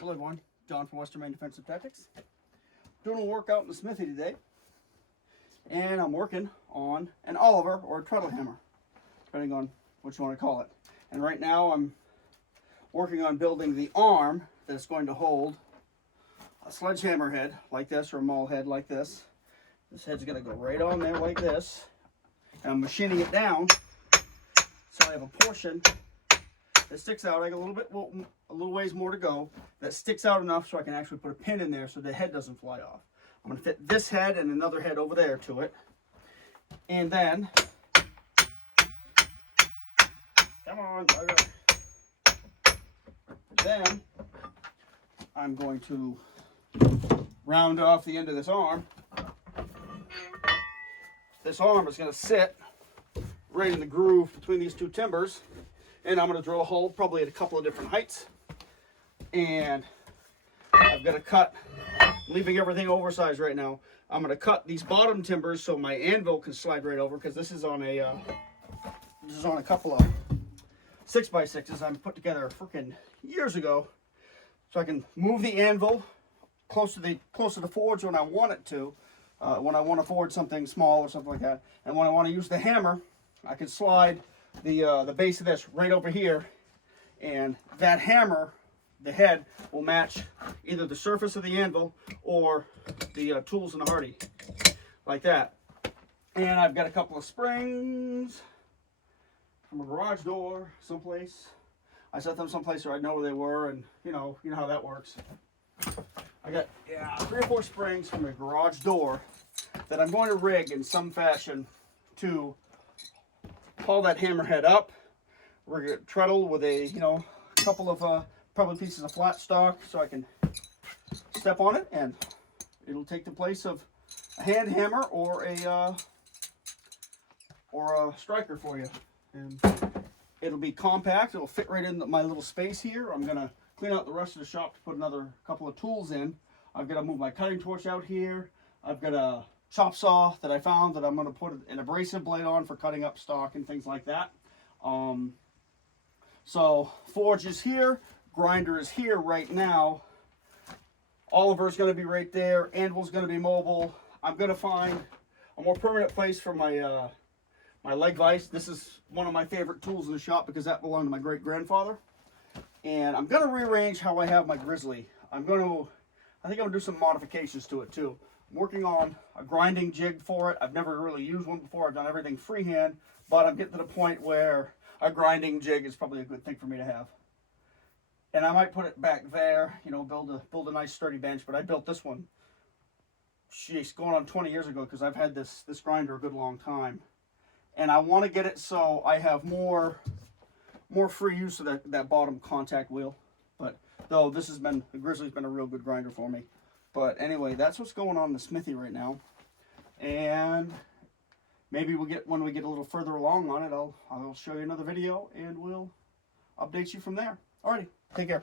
Hello everyone, John from Western Maine Defensive Tactics. Doing a workout in the smithy today, and I'm working on an Oliver or a treadle hammer, depending on what you want to call it. And right now I'm working on building the arm that's going to hold a sledgehammer head like this, or a maul head like this. This head's going to go right on there like this, and I'm machining it down so I have a portion that sticks out. I got a little ways more to go, that sticks out enough so I can actually put a pin in there so the head doesn't fly off. I'm going to fit this head and another head over there to it. And then, come on, then I'm going to round off the end of this arm. This arm is going to sit right in the groove between these two timbers. And I'm going to drill a hole probably at a couple of different heights. And I've got to cut, leaving everything oversized right now. I'm going to cut these bottom timbers so my anvil can slide right over, because this is on a couple of 6x6s I put together freaking years ago, so I can move the anvil close to the forge when I want it to, when I want to forge something small or something like that. And when I want to use the hammer, I can slide the base of this right over here, and that hammer, the head, will match either the surface of the anvil or the tools in the hardy, like that. And I've got a couple of springs from a garage door someplace. I set them someplace where I know where they were, and you know how that works. I got 3 or 4 springs from a garage door that I'm going to rig in some fashion to haul that hammerhead up. We're going to treadle with a couple of probably pieces of flat stock so I can step on it, and it'll take the place of a hand hammer or a striker for you. And it'll be compact. It'll fit right in my little space here. I'm gonna clean out the rest of the shop to put another couple of tools in. I've got to move my cutting torch out here. I've got a chop saw that I found that I'm going to put an abrasive blade on for cutting up stock and things like that. So forge is here, grinder is here right now. Oliver's going to be right there. Anvil's going to be mobile. I'm going to find a more permanent place for my my leg vise. This is one of my favorite tools in the shop because that belonged to my great-grandfather. And I'm going to rearrange how I have my grizzly. I think I'm going to do some modifications to it too. I'm working on a grinding jig for it. I've never really used one before. I've done everything freehand, but I'm getting to the point where a grinding jig is probably a good thing for me to have. And I might put it back there, build a nice sturdy bench. But I built this one, sheesh, going on 20 years ago, because I've had this grinder a good long time. And I want to get it so I have more free use of that bottom contact wheel. But though the Grizzly's been a real good grinder for me. But anyway, that's what's going on in the smithy right now. And maybe when we get a little further along on it, I'll show you another video and we'll update you from there. Alrighty, take care.